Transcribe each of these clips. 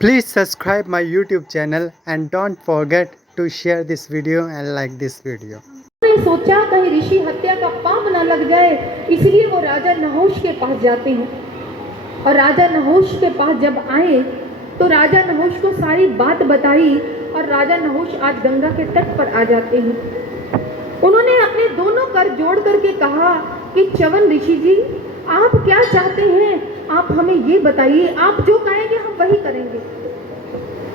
Please subscribe my YouTube channel and don't forget to share this video and like this video. ने सोचा कहीं ऋषि हत्या का पाप न लग जाए, इसलिए वो राजा नहुष के पास जाते हैं। और राजा नहुष के पास जब आए तो राजा नहुष को सारी बात बताई और राजा नहुष आज गंगा के तट पर आ जाते हैं। उन्होंने अपने दोनों कर जोड़ करके कहा कि च्यवन ऋषि जी, आप क्या चाहते हैं, आप हमें ये बताइए, आप जो कहेंगे हम वही करेंगे।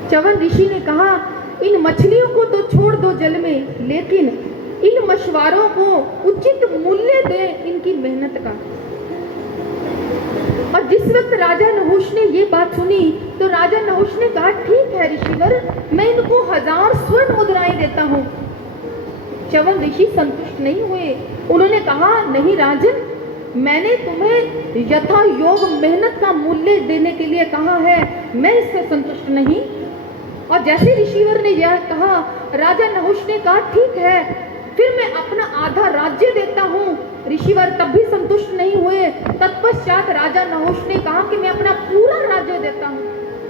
च्यवन ऋषि ने कहा, इन मछलियों को तो छोड़ दो जल में, लेकिन इन मछुआरों को उचित मूल्य दें इनकी मेहनत का। और जिस वक्त राजा नहुष ने ये बात सुनी तो राजा नहुष ने कहा, ठीक है ऋषिवर, मैं इनको 1000 स्वर्ण मुद्राएं देता हूँ। च्यवन ऋषि संतुष्ट नहीं हुए। उन्होंने कहा, नहीं राजन, मैंने तुम्हें यथा योग मेहनत का मूल्य देने के लिए कहा है, मैं इससे संतुष्ट नहीं। और जैसे ऋषिवर ने यह कहा, राजा नहुष ने कहा, ठीक है, फिर मैं अपना आधा राज्य देता हूँ। ऋषिवर तब भी संतुष्ट नहीं हुए। तत्पश्चात राजा नहुष ने कहा कि मैं अपना पूरा राज्य देता हूँ,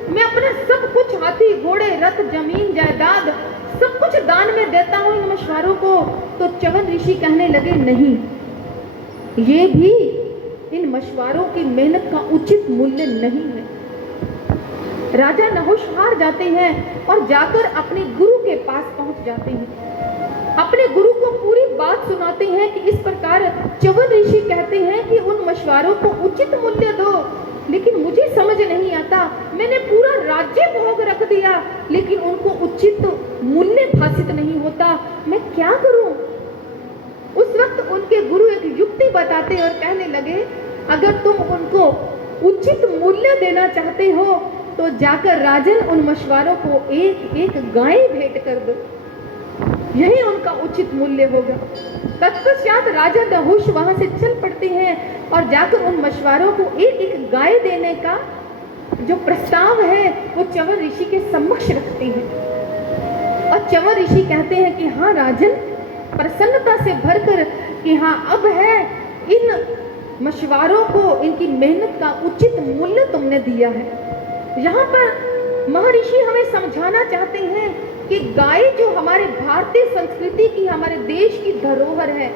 मैं अपना सब कुछ, हाथी घोड़े रथ जमीन जायदाद सब कुछ दान में देता हूँ इन मछुआरों को। तो च्यवन ऋषि कहने लगे, नहीं, ये भी इन मछुआरों की मेहनत का उचित मूल्य नहीं है। राजा नहुष हार जाते हैं और जाकर अपने गुरु के पास पहुंच जाते हैं। अपने गुरु को पूरी बात सुनाते हैं कि इस प्रकार च्यवन ऋषि कहते हैं कि उन मछुआरों को उचित मूल्य दो, लेकिन मुझे समझ नहीं आता, मैंने पूरा राज्य भोग रख दिया लेकिन उनको उचित मूल्य भाषित नहीं होता, मैं क्या करूं। उस वक्त उनके गुरु एक युक्ति बताते और कहने लगे, अगर तुम उनको उचित मूल्य देना चाहते हो तो जाकर राजन उन मछुआरों को एक एक गाय भेंट कर दो, यही उनका उचित मूल्य होगा। तत्पश्चात राजा नहुष वहां से चल पड़ते हैं और जाकर उन मछुआरों को एक एक गाय देने का जो प्रस्ताव है वो च्यवन ऋषि के समक्ष रखते हैं। और च्यवन ऋषि कहते हैं कि हाँ राजन, प्रसन्नता से भरकर कि हाँ, अब है, इन मछुआरों को इनकी मेहनत का उचित मूल्य तुमने दिया है। यहाँ पर महर्षि हमें समझाना चाहते हैं कि गाय जो हमारे भारतीय संस्कृति की, हमारे देश की धरोहर है,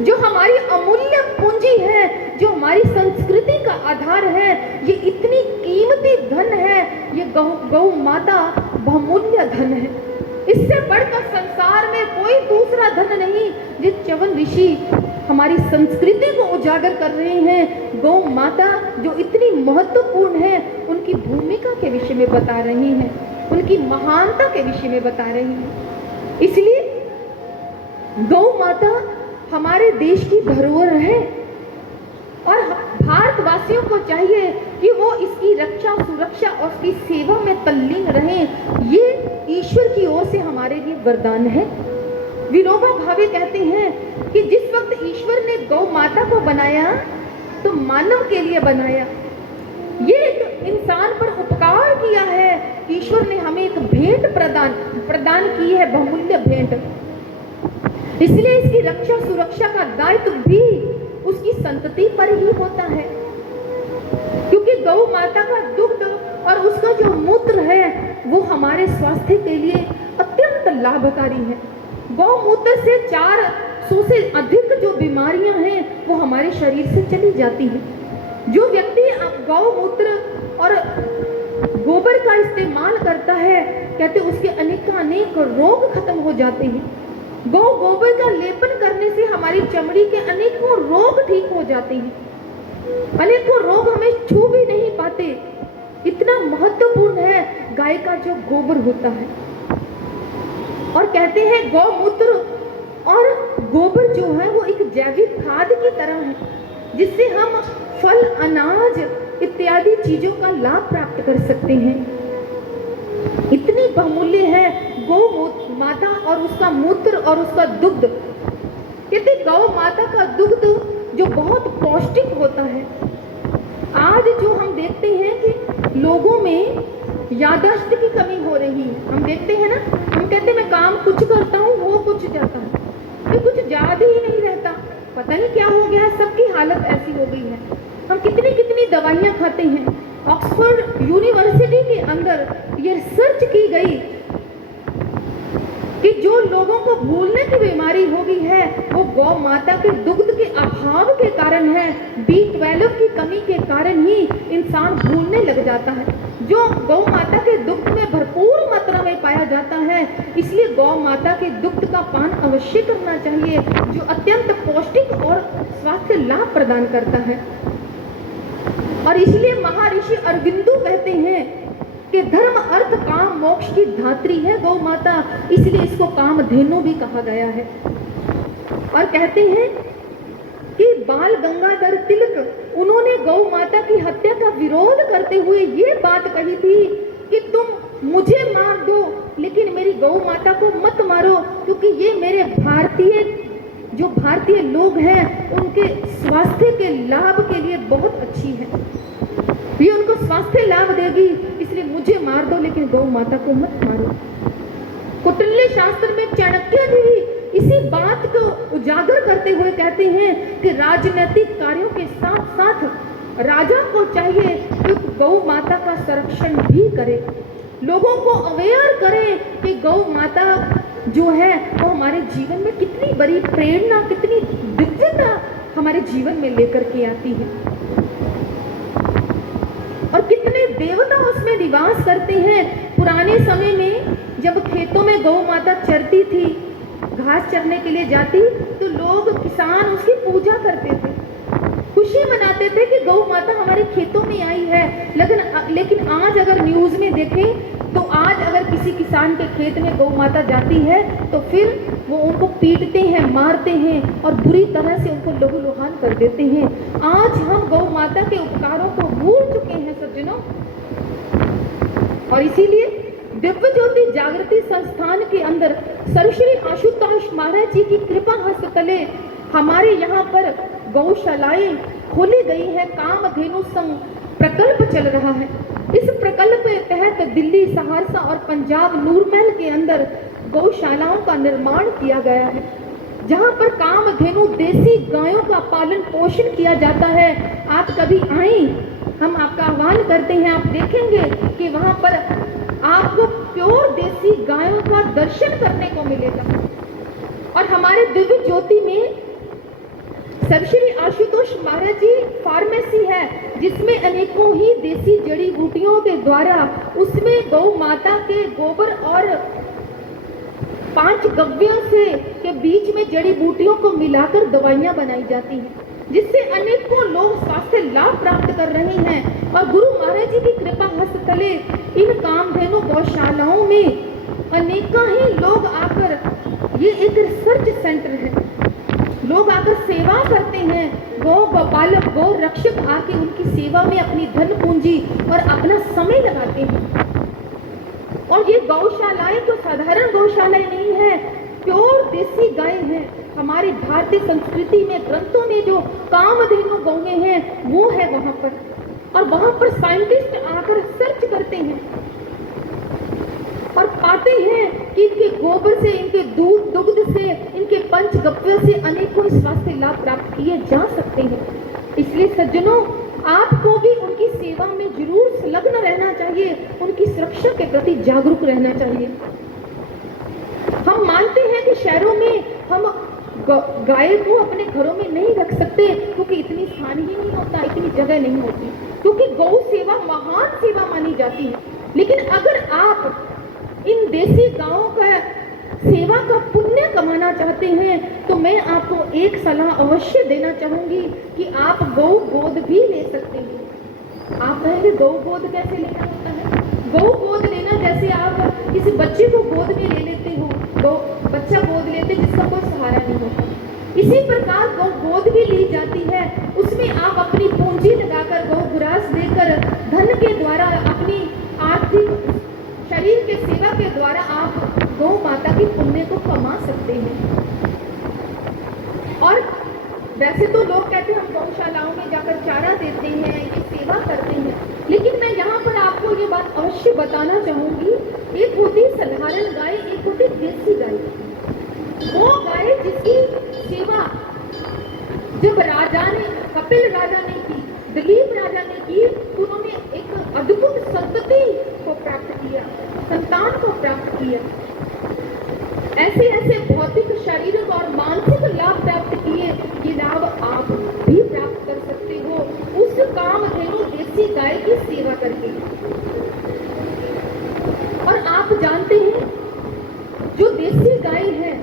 जो हमारी अमूल्य पूंजी है, जो हमारी संस्कृति का आधार है, ये इतनी कीमती धन है, ये गौ माता बहुमूल्य धन है। इससे बढ़कर संसार में कोई दूसरा धन नहीं। जिस च्यवन ऋषि हमारी संस्कृति को उजागर कर रहे हैं, गौ माता जो इतनी महत्वपूर्ण है, उनकी भूमिका के विषय में बता रही हैं, उनकी महानता के विषय में बता रही हैं। इसलिए गौ माता हमारे देश की धरोहर है और भारतवासियों को चाहिए कि वो इसकी रक्षा, सुरक्षा और उसकी सेवा में तल्लीन रहें। ये ईश्वर की ओर से हमारे लिए वरदान है। विनोबा भावे कहते हैं कि जिस वक्त ईश्वर ने गौ माता को बनाया तो मानव के लिए बनाया। ये एक इंसान पर उपकार किया है। ईश्वर ने हमें एक भेंट प्रदान की है, बहुमूल्य भेंट। इसलिए इसकी रक्षा सुरक्षा का दायित्व भी उसकी संतति पर ही होता है, क्योंकि गौ माता का दुग्ध और उसका जो मूत्र है वो हमारे स्वास्थ्य के लिए अत्यंत लाभकारी है। गौमूत्र से 400 से अधिक जो बीमारियां हैं वो हमारे शरीर से चली जाती हैं। जो व्यक्ति गौमूत्र और गोबर का इस्तेमाल करता है, कहते उसके अनेक रोग खत्म हो जाते हैं। गौ गोबर का लेपन करने से हमारी चमड़ी के अनेकों रोग ठीक हो जाते हैं। अनेकों रोग हमें छू भी नहीं पाते। इतना महत्वपूर्ण है गाय का जो गोबर होता है। और कहते हैं गौमूत्र और गोबर जो है वो एक जैविक खाद की तरह है, जिससे हम फल, अनाज इत्यादि चीजों का लाभ प्राप्त कर सकते हैं। इतनी बहुमूल्य है गौ माता और उसका मूत्र और उसका दुग्ध। कहते गौ माता का दुग्ध जो बहुत पौष्टिक होता है। आज जो हम देखते हैं कि लोगों में याददाश्त की कमी हो रही है। हम देखते हैं ना, हम कहते हैं मैं काम कुछ करता हूँ, वो कुछ जाता है, मैं कुछ याद ही नहीं रहता, पता नहीं क्या हो गया, सबकी हालत ऐसी हो गई है। हम कितनी कितनी दवाइयाँ खाते हैं। ऑक्सफोर्ड यूनिवर्सिटी के अंदर ये रिसर्च की गई कि जो लोगों को भूलने की बीमारी हो गई है वो गौ माता के दुग्ध के अभाव के कारण है। B12 की कमी के कारण ही इंसान भूलने लग जाता है, जो गौ माता के दुग्ध में भरपूर मात्रा में पाया जाता है। इसलिए गौ माता के दुग्ध का पान अवश्य करना चाहिए, जो अत्यंत पौष्टिक और स्वास्थ्य लाभ प्रदान करता है। और इसलिए महर्षि अरविंदो कहते हैं कि धर्म अर्थ काम मोक्ष की धात्री है गौ माता, इसलिए इसको कामधेनु भी कहा गया है। और कहते हैं कि बाल गंगाधर तिलक उन्होंने गौ माता की हत्या का विरोध करते हुए ये बात कही थी कि तुम मुझे मार दो लेकिन मेरी गौ माता को मत मारो, क्योंकि ये मेरे भारतीय लोग हैं उनके स्वास्थ्य के लाभ के लिए बहुत अच्छी है, ये उनको स्वास्थ्य लाभ देगी, इसलिए मुझे मार दो लेकिन गौ माता को मत मारो। कौटिल्य शास्त्र में चाणक्य जी इसी बात को उजागर करते हुए कहते हैं कि राजनीतिक कार्यों के साथ साथ राजा को चाहिए कि गौ माता का संरक्षण भी करे, लोगों को अवेयर करे कि गौ माता जो है वो हमारे जीवन में कितनी बड़ी प्रेरणा, कितनी दिव्यता हमारे जीवन में लेकर के आती है और कितने देवता उसमें निवास करते हैं। पुराने समय में जब खेतों में गौ माता चरती थी, घास चरने के लिए जाती, तो लोग किसान उसकी पूजा करते थे, खुशी मनाते थे कि गौ माता हमारे खेतों में आई है। लेकिन आज अगर न्यूज में देखें तो आज अगर किसी किसान के खेत में गौ माता जाती है तो फिर वो उनको पीटते हैं, मारते हैं और बुरी तरह से उनको लहूलुहान कर देते हैं। आज हम गौ माता के उपकारों को भूल चुके हैं सज्जनों, और इसीलिए दिव्य ज्योति जागृति संस्थान के अंदर सर्वश्री आशुतोष महाराज जी की कृपा हस्त तले हमारे यहाँ पर गौशालाएं खोली गई है। कामधेनु संघ प्रकल्प चल रहा है। इस प्रकल्प के तहत दिल्ली, सहरसा और पंजाब नूरमहल के अंदर गौशालाओं का निर्माण किया गया है, जहां पर कामधेनु देसी गायों का पालन पोषण किया जाता है। आप कभी आए, हम आपका आह्वान करते हैं, आप देखेंगे कि वहां पर आपको प्योर देसी गायों का दर्शन करने को मिलेगा। और हमारे दिव्य ज्योति में सर्वश्री आशुतोष महाराज जी फार्मेसी है, जिसमें अनेकों ही देसी जड़ी बूटियों के द्वारा उसमें गौ माता के गोबर और 5 गव्यों से के बीच में जड़ी बूटियों को मिलाकर दवाइयां बनाई जाती हैं, जिससे अनेकों लोग स्वास्थ्य लाभ प्राप्त कर रहे हैं। और गुरु महाराज जी की कृपा हस्त तले इन कामधेनु गौशालाओं में अनेका ही लोग आकर, ये एक रिसर्च सेंटर है, लोग आकर सेवा करते हैं। गौपालक, गौ रक्षक आके उनकी सेवा में अपनी धन पूंजी और अपना समय लगाते हैं। और ये गौशालाएं तो साधारण गौशालाएं नहीं है, प्योर देसी गाय हैं। हमारी भारतीय संस्कृति में, ग्रंथों में जो कामधेनु गौएं हैं वो है वहां पर, और वहां पर साइंटिस्ट आकर सर्च करते हैं और पाते हैं कि इनके गोबर से, इनके दूध दुग्ध से, इनके पंचगव्य से अनेकों स्वास्थ्य लाभ प्राप्त किए जा सकते हैं। इसलिए सज्जनों, आपको भी उनकी सेवा में जरूर संलग्न रहना चाहिए, उनकी सुरक्षा के प्रति जागरूक रहना चाहिए। हम मानते हैं कि शहरों में हम गाय को अपने घरों में नहीं रख सकते, क्योंकि इतनी स्थान ही नहीं होता, इतनी जगह नहीं होती, क्योंकि गौ सेवा महान सेवा मानी जाती है। लेकिन अगर आप इन देसी गांवों का सेवा का पुण्य कमाना चाहते हैं तो मैं आपको एक सलाह अवश्य देना चाहूंगी कि आप गौ गोद भी ले सकते हैं। आप कहेंगे गौ गोद कैसे लेना होता है? गौ गोद लेना जैसे आप किसी बच्चे को गोद में ले लेते हो, गौ बच्चा गोद लेते जिसका कोई सहारा नहीं होता, इसी प्रकार गौ गोद भी ली जाती है। उसमें आप अपनी पूंजी लगाकर, गौ ग्रास देकर, धन के द्वारा, अपनी आर्थिक शरीर के सेवा के द्वारा आप गौ माता की पुण्य को कमा सकते हैं। और वैसे तो लोग कहते हैं हम गौशालाओं में जाकर चारा देते हैं, ये सेवा करते हैं, लेकिन मैं यहाँ पर आपको ये बात अवश्य बताना चाहूंगी, एक होती साधारण गाय, एक होती देसी गाय। वो गाय जिसकी सेवा जब राजा ने, कपिल राजा ने की, दिलीप राजा ने की, उन्होंने एक अद्भुत संपत्ति को प्राप्त किया। लाभ प्राप्त किए, ऐसे ऐसे भौतिक, शारीरिक और मानसिक लाभ प्राप्त किए, ये लाभ आप भी प्राप्त कर सकते हो उस कामधेनु देसी गाय की सेवा करके। और आप जानते हैं जो देसी गाय है,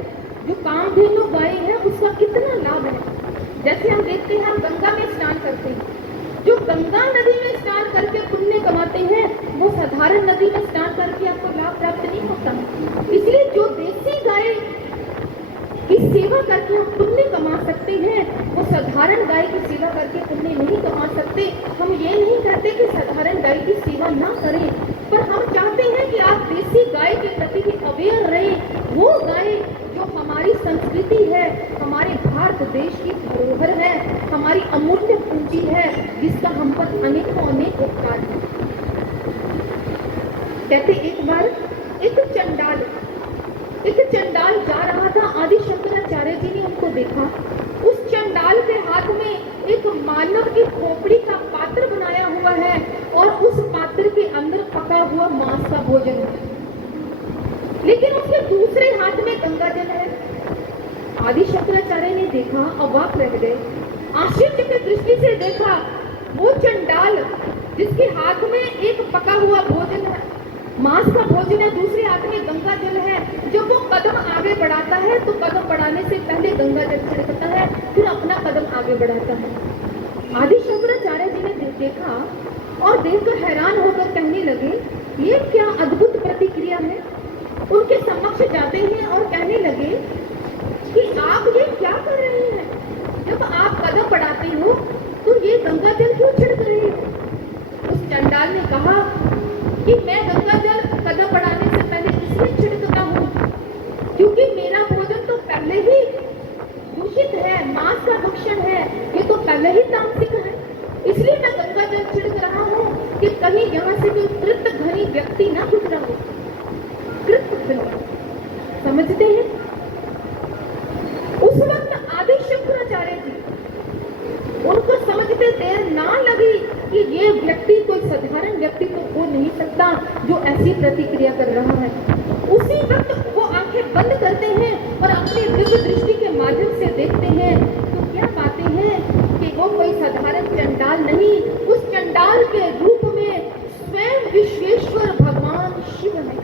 जो कामधेनु गाय है, उसका कितना लाभ है। जैसे हम देखते हैं, हम गंगा में स्नान करते हैं, जो गंगा नदी में स्नान करके पुण्य कमाते हैं, वो साधारण नदी में स्नान करके आपको लाभ प्राप्त नहीं होता है। इसलिए जो देसी गाय की सेवा करके हम पुण्य कमा सकते हैं, वो साधारण गाय की सेवा करके पुण्य नहीं कमा सकते। हम ये नहीं कहते कि साधारण गाय की सेवा ना करें, पर हम चाहते हैं कि आप देसी गाय के प्रति भी अवेयर रहें। वो गाय जो हमारी संस्कृति है, हमारे भारत देश की धरोहर है, हमारी अमूल्य पूंजी है, जिसका हम पर अनेकों अनेक उपकार है। कहते एक बार एक चंडाल जा रहा था, आदि शंकराचार्य जी ने उनको देखा। उस चंडाल के हाथ में एक मानव की खोपड़ी का पात्र बनाया हुआ है और उस पात्र के अंदर पका हुआ मांस का भोजन है, लेकिन उसके दूसरे हाथ में गंगा जल है। आदि शंकराचार्य ने देखा, अवाक रह गए, आश्चर्य की दृष्टि से देखा। वो चंडाल जिसके हाथ में एक पका हुआ भोजन है, मांस का भोजन है, दूसरे हाथ में गंगा जल है, जब वो कदम आगे बढ़ाता है तो कदम बढ़ाने से पहले गंगा जल छिड़कता है, फिर अपना कदम आगे बढ़ाता है। आदि शंकराचार्य जी ने देखा और देखकर हैरान होकर कहने लगे, ये क्या अद्भुत प्रतिक्रिया है। उनके समक्ष जाते हैं और कहने लगे कि आप ये क्या कर रहे हैं, जब आप कदम बढ़ाते हो तो ये गंगा जल क्यों छिड़क रहे हो। उस चंडाल ने कहा कि मैं गंगा जल कदम बढ़ाने से पहले इसलिए छिड़कता हूँ क्योंकि मेरा भोजन तो पहले ही दूषित है, मांस का भक्षण है, ये तो पहले ही तामसिक है, इसलिए मैं गंगा जल छिड़क रहा हूँ कि कहीं यहाँ से कोई कृतघ्नी व्यक्ति ना गुजरा हो। समझते हैं? उस वक्त आदि शंकराचार्य जी, उनको समझते देर ना लगी कि ये व्यक्ति कोई साधारण व्यक्ति तो हो नहीं सकता जो ऐसी प्रतिक्रिया कर रहा है। उसी वक्त वो आंखें बंद करते हैं और अपनी दिव्य दृष्टि के माध्यम से देखते हैं, तो क्या पाते हैं कि वो कोई साधारण चंडाल नहीं, उस चंडाल के रूप में स्वयं विश्वेश्वर भगवान शिव है।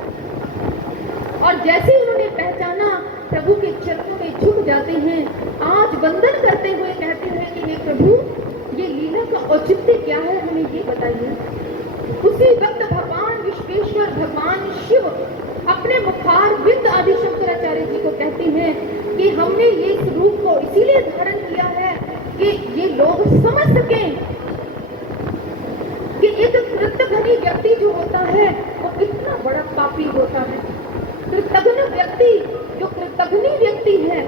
और जैसे उन्होंने पहचाना, प्रभु के चरणों में झुक जाते हैं, आज वंदन करते हुए कहते हैं कि हे प्रभु, ये लीला का औचित्य क्या है, हमें ये बताइए। उसी वक्त भगवान विश्वेश्वर भगवान शिव अपने मुखारविंद आदि शंकराचार्य जी को कहते हैं कि हमने ये इस रूप को इसीलिए धारण किया है कि ये लोग समझ सकें कि एक कृतघ्नी व्यक्ति जो होता है वो कितना बड़ा पापी होता है। कृतघ्न व्यक्ति, जो कृतघ्नी व्यक्ति है,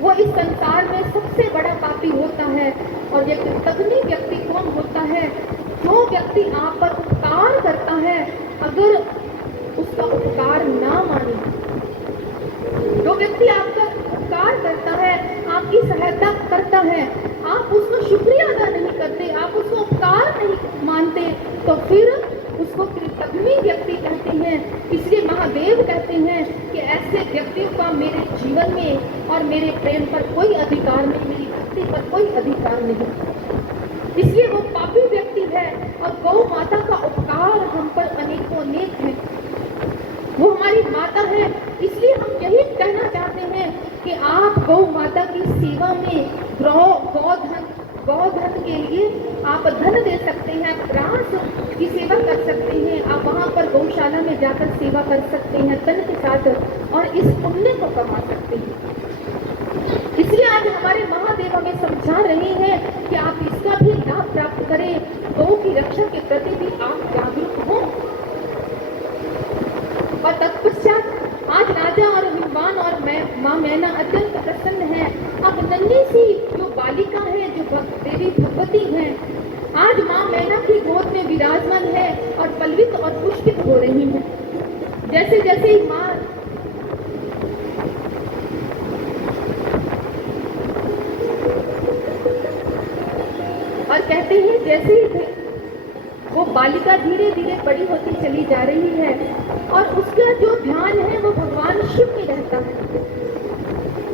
वो इस संसार में सबसे बड़ा पापी होता है। और ये कृतघ्नी व्यक्ति कौन होता है? जो व्यक्ति आप पर उपकार करता है, अगर उसका उपकार ना माने, जो व्यक्ति आपका उपकार करता है, आपकी सहायता करता है, आप उसका शुक्रिया अदा नहीं करते, आप उसको उपकार नहीं मानते, तो फिर उसको कृतघ्नी व्यक्ति कहते हैं। इसलिए महादेव कहते हैं कि ऐसे व्यक्तियों का मेरे जीवन में और मेरे प्रेम पर कोई अधिकार नहीं, मेरी भक्ति पर कोई अधिकार नहीं, इसलिए वो पापी व्यक्ति है। और गौ माता का उपकार हम पर अनेकों अनेक है, वो हमारी माता है। इसलिए हम यही कहना चाहते हैं कि आप गौ माता की सेवा में गौधन के लिए आप धन दे सकते हैं, ग्रास की सेवा कर सकते हैं, आप वहाँ पर गौशाला में जाकर सेवा कर सकते हैं तन के साथ, और इस पुण्य को कमा सकते हैं। इसलिए आज हमारे महादेव हमें समझा रहे हैं कि आप इसका भी लाभ प्राप्त करें, गौ की रक्षा के प्रति भी आप जागरूक हों। और तत्पश्चात आज राजा और हिमवान और माँ मैना अत्यंत प्रसन्न है। अब नन्ही सी जो बालिका है, जो देवी भगवती है, आज माँ मैना की गोद में विराजमान है और पल्वित और पुष्पित हो रही है। जैसे जैसे माँ और कहते हैं जैसे ही वो बालिका बालिका धीरे धीरे बड़ी होती चली जा रही है और उसका जो ध्यान है वो भगवान शिव में रहता है।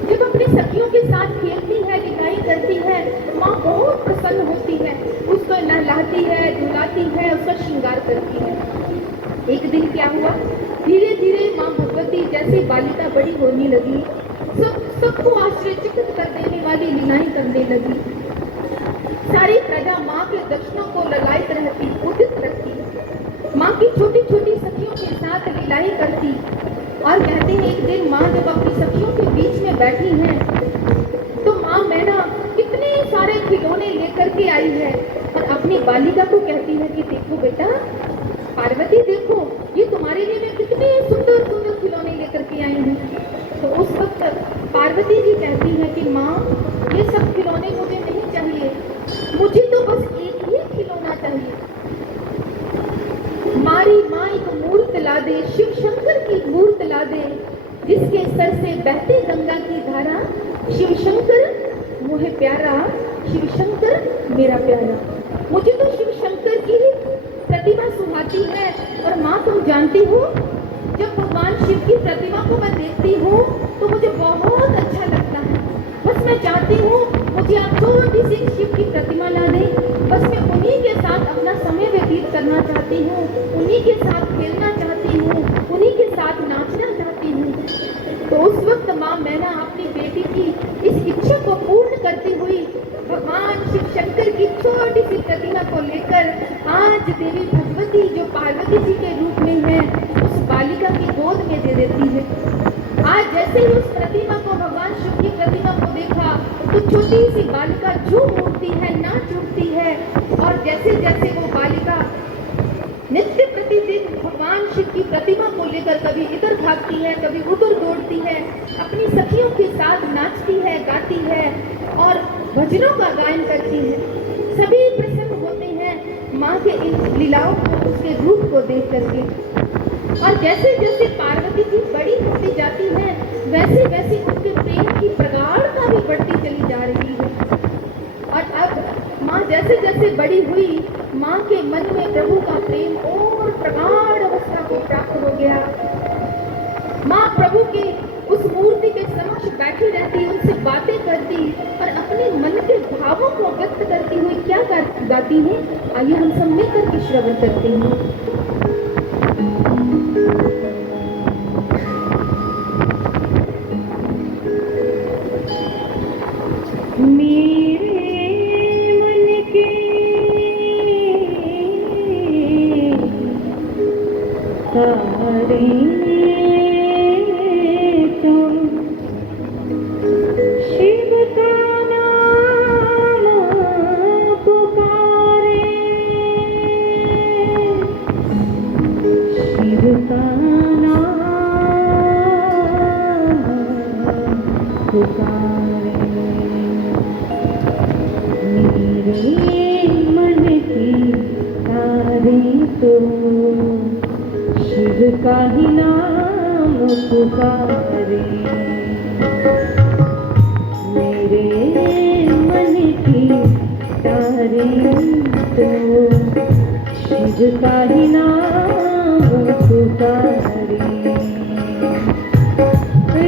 जब अपनी सखियों के साथ खेलती है, लिखाई करती है, माँ बहुत प्रसन्न होती है, उसको नहलाती है, धुलाती है, उसका श्रृंगार करती है। एक दिन क्या हुआ, धीरे धीरे माँ भगवती जैसे बालिका बड़ी होने लगी, सबको आश्चर्यचकित कर देने वाली लीलाएं करने लगी। सारी प्रजा माँ के दर्शनों को ललायत रहती, उदित रहती। माँ की छोटी छोटी सखियों के साथ लीलाएं करती। और कहते हैं एक दिन माँ जब अपनी सखियों के बीच में बैठी हैं तो माँ मैना कितने सारे खिलौने लेकर के आई है और अपनी बालिका को कहती है कि देखो बेटा पार्वती, देखो ये तुम्हारे लिए मैं कितने सुंदर सुंदर खिलौने लेकर के आई हूँ। तो उस वक्त पार्वती जी कहती है कि माँ ये सब खिलौने मुझे नहीं चाहिए, मुझे तो बस एक ही खिलौना चाहिए। मारी माँ एक मूर्त ला दे, शिव शंकर की मूर्त ला दे, जिसके सर से बहती गंगा की धारा। शिव शंकर मुझे प्यारा, शिव शंकर मेरा प्यारा। मुझे तो शिव शंकर की ही प्रतिमा सुहाती है। और माँ तुम जानती हो, जब भगवान शिव की प्रतिमा को मैं देखती हूँ तो मुझे बहुत अच्छा लगता है। बस मैं चाहती हूँ मुझे आप छोटी सी शिव की प्रतिमा ला दें, बस मैं उन्हीं के साथ अपना समय व्यतीत करना चाहती हूँ, उन्हीं के साथ खेलना चाहती हूँ, उन्हीं के साथ नाचना चाहती हूँ। तो उस वक्त माँ मैना अपनी बेटी की इस इच्छा को पूर्ण करती हुई भगवान शिव शंकर की छोटी सी प्रतिमा को लेकर आज देवी भगवती जो पार्वती जी के रूप में है उस बालिका की गोद में दे देती है। आज जैसे ही उस प्रतिमा को भगवान शिव की प्रतिमा को देखा तो छोटी सी बालिका झूम उठती है, नाच उठती है। और जैसे जैसे वो बालिका नित्य प्रतिदिन भगवान शिव की प्रतिमा को लेकर कभी इधर भागती है, कभी उधर दौड़ती है, अपनी सखियों के साथ नाचती है, गाती है और भजनों का गायन करती है। सभी प्रसन्न होते हैं माँ के इन लीलाओं को, उसके रूप को देख करके। और जैसे जैसे पार्वती जी बड़ी होती जाती है वैसे वैसे उनके प्रेम की प्रगाढ़ता भी बढ़ती चली जा रही है। और अब माँ जैसे जैसे बड़ी हुई, माँ के मन में प्रभु का प्रेम और प्रगाढ़ अवस्था को प्राप्त हो गया। माँ प्रभु की उस मूर्ति के समक्ष बैठी रहती, उनसे बातें करती और अपने मन के भावों को व्यक्त करती हुई क्या गाती है, आइए हम सब मिलकर के श्रवण करते हैं। शिव का ही नाम पुकारे, मेरे मन की तारे तो शिव का ही नाम पुकारे।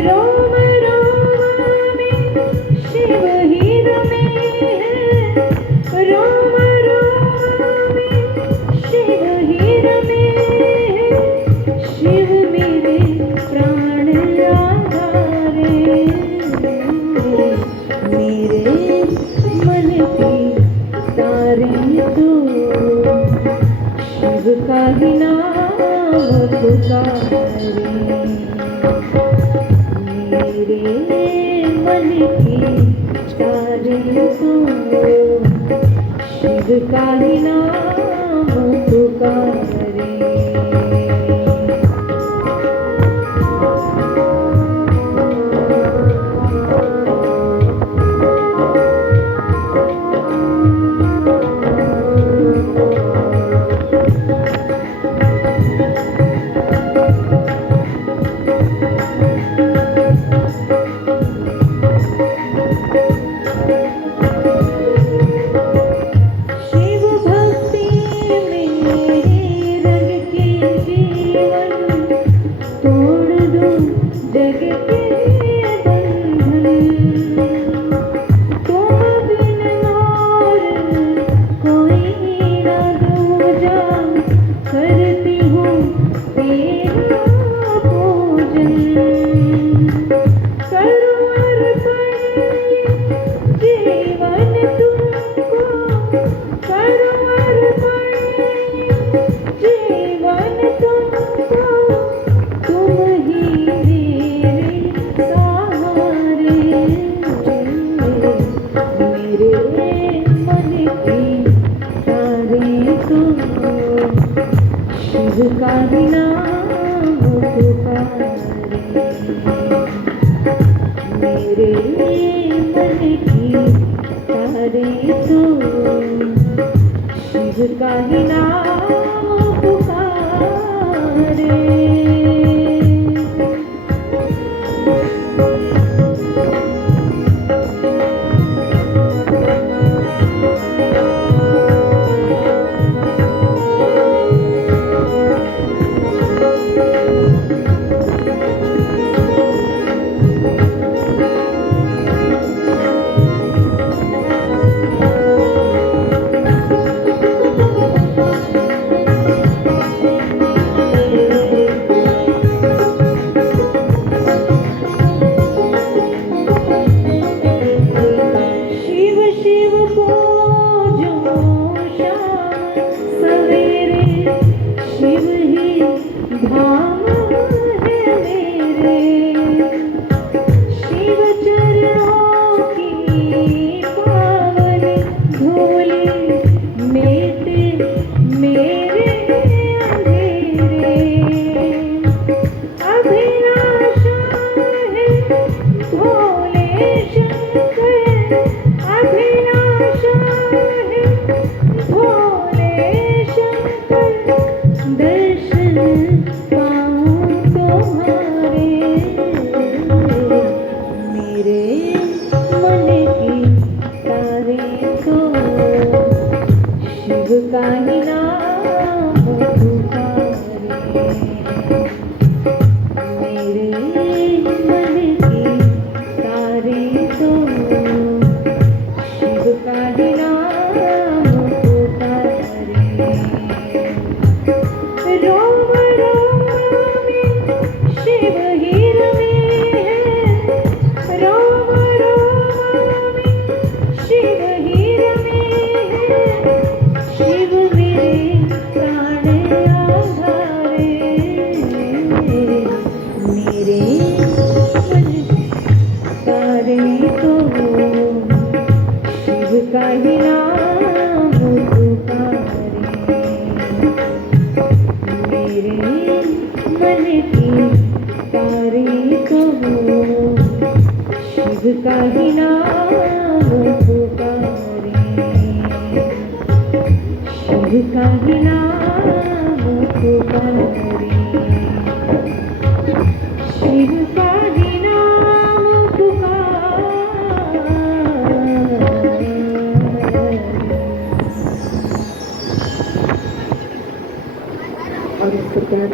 रोम रोम में शिव ही रमे हैं, रोम रोम में शिव ही रमे हैं, शिव मेरे प्राण आधारे, मेरे मन की तारे तो शिव का ही नाम पुकारे, मेरे मन की तारे तो शिव का ही नाम पुकारे। शिव भक्ति में का ही नाम पुकारे, मेरे मन की तारे तो शिव का ही नाम पुकारे। और इस प्रकार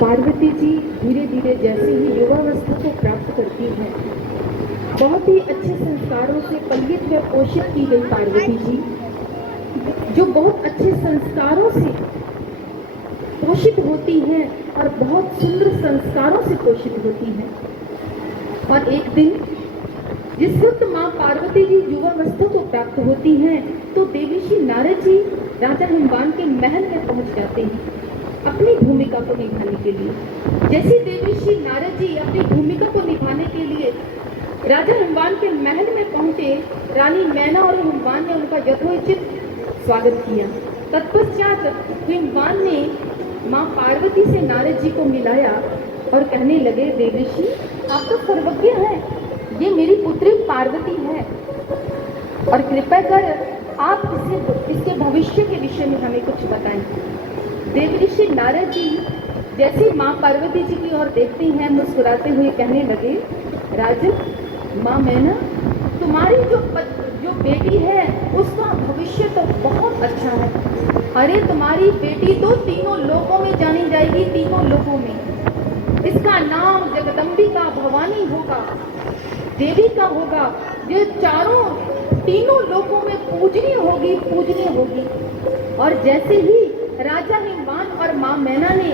पार्वती जी धीरे धीरे जैसे ही युवावस्था को प्राप्त करती हैं, बहुत ही अच्छे संस्कारों से पलित व पोषित की गई पार्वती जी, जो बहुत अच्छे संस्कारों से पोषित होती हैं और बहुत सुंदर संस्कारों से पोषित होती हैं। और एक दिन जिस वक्त माँ पार्वती जी युवावस्था को प्राप्त होती हैं, तो देवीश्री नारद जी राजा हिमवान के महल में पहुंच जाते हैं अपनी भूमिका को निभाने के लिए। जैसे देवीश्री नारद जी अपनी भूमिका को निभाने के लिए राजा हिमवान के महल में पहुंचे, रानी मैना और हिमवान ने उनका यथोचित स्वागत किया। तत्पश्चात हिमवान ने माँ पार्वती से नारद जी को मिलाया और कहने लगे, देवीश्री आप तो सर्वज्ञ हैं, ये मेरी पुत्री पार्वती है और कृपया कर आप इसके भविष्य के विषय में हमें कुछ बताएं। देवऋषि नारद जी जैसे माँ पार्वती जी की ओर देखते हैं, मुस्कुराते हुए कहने लगे, राजन माँ मैना, तुम्हारी जो बेटी है उसका भविष्य तो बहुत अच्छा है। अरे तुम्हारी बेटी तो तीनों लोकों में जानी जाएगी, तीनों लोकों में। इसका नाम जगदम्बिका भवानी होगा, देवी का होगा, जो तीनों लोकों में पूजनीय होगी। और जैसे ही राजा हिमवान और माँ मैना ने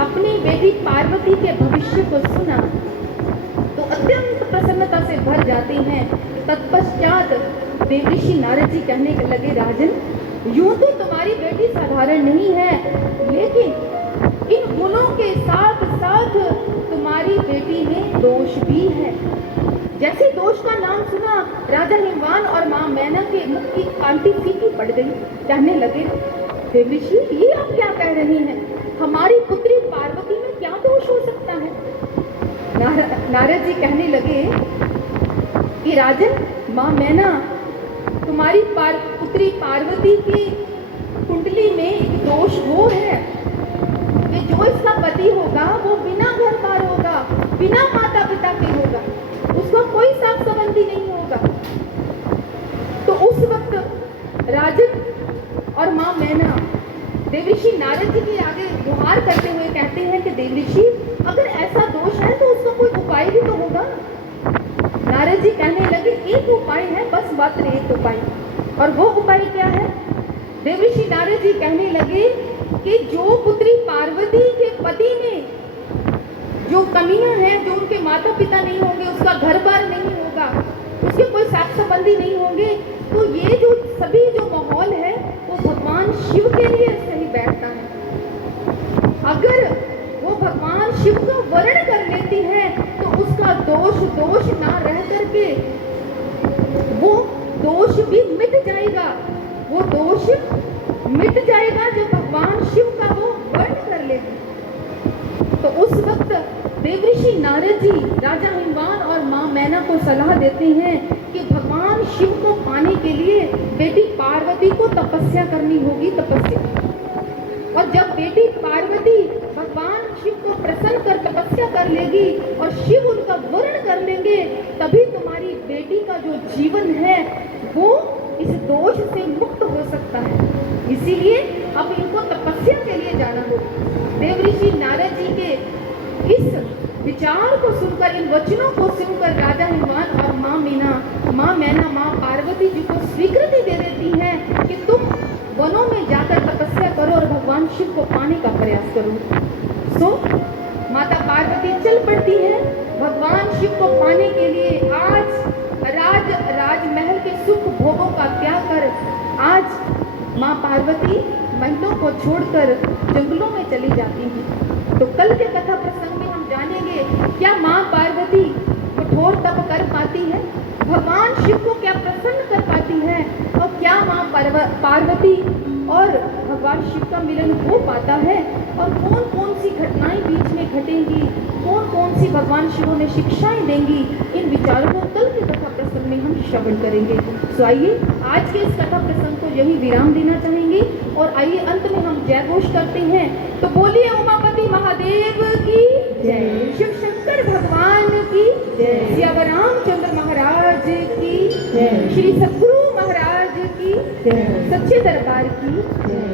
अपनी बेटी पार्वती के भविष्य को सुना तो अत्यंत प्रसन्नता से भर जाते हैं। तत्पश्चात देवऋषि नारद जी कहने लगे, राजन यूं तो तुम्हारी बेटी साधारण नहीं है, लेकिन इन गुणों के साथ साथ तुम्हारी बेटी में दोष भी है। जैसे दोष का नाम सुना, राजा हिमवान और माँ मैना के मुख की कांटी फीकी पड़ गई। कहने लगे, देवऋषि, ये आप क्या कह रही हैं? हमारी पुत्री पार्वती में क्या दोष हो सकता है? नारद जी कहने लगे कि राजन, माँ मैना, तुम्हारी पुत्री पार्वती की कुंडली में एक दोष वो है कि जो इसका पति होगा वो बिना घर बार होगा, बिना माता पिता के होगा, उसका कोई साथ संबंधी नहीं होगा। तो उस वक्त राजन और माँ मैना देवऋषि नारद जी के आगे गुहार करते हुए कहते हैं कि देवऋषि, अगर ऐसा दोष है तो उसका कोई उपाय भी तो होगा। नारद जी कहने लगे, एक उपाय है, बस मात्र एक उपाय। और वो उपाय क्या है? देवऋषि नारद जी कहने लगे कि जो पुत्री पार्वती के पति में जो कमियां हैं, जो उनके माता पिता नहीं होंगे, उसका घर बार नहीं होगा, उसके कोई साथ संबंधी नहीं होंगे, तो ये जो सभी जो माहौल है वो भगवान शिव के लिए सही बैठता है। अगर वो भगवान शिव का वर्ण कर लेती है तो उसका दोष ना रह करके वो दोष भी मिट जाएगा, वो दोष मिट जाएगा जो भगवान शिव का वो वर्ण कर लेगी। तो उस वक्त देवऋषि नारद जी राजा हिमवान और माँ मैना को सलाह देते हैं कि भगवान शिव को पाने के लिए बेटी पार्वती को तपस्या करनी होगी, तपस्या। और जब बेटी पार्वती भगवान शिव को प्रसन्न कर तपस्या कर लेगी और शिव उनका वर्ण कर लेंगे, तभी तुम्हारी बेटी का जो जीवन है वो इस दोष से मुक्त हो सकता है। इसीलिए अब इनको तपस्या के लिए जाना होगा। देवऋषि नारद जी के इस विचार को सुनकर, इन वचनों को सुनकर राजा हिमवान और माँ मैना माँ पार्वती जी को स्वीकृति दे देती हैं कि तुम वनों में जाकर तपस्या करो और भगवान शिव को पाने का प्रयास करो। सो माता पार्वती चल पड़ती है भगवान शिव को पाने के लिए। आज राजमहल के सुख भोगों का त्याग कर आज माँ पार्वती महलों को छोड़कर जंगलों में चली जाती हैं। तो कल के कथा प्रसंग में हम जानेंगे क्या माँ पार्वती कठोर तप कर पाती है, भगवान शिव को क्या प्रसन्न कर पाती है, और क्या माँ पार्वती और भगवान शिव का मिलन हो पाता है, और कौन कौन सी घटनाएं बीच में घटेंगी, कौन कौन सी भगवान शिव ने शिक्षाएं देंगी। इन विचारों को कल के कथा प्रसंग में हम श्रवण करेंगे। तो आइए आज के इस कथा प्रसंग को यही विराम देना चाहेंगे और आइए अंत में हम जय घोष करते हैं। तो बोलिए उमापति महादेव की जय, शिव शंकर भगवान की जय, सिया रामचंद्र महाराज की जय, श्री सद्गुरु महाराज की जय, सच्चे दरबार की जय।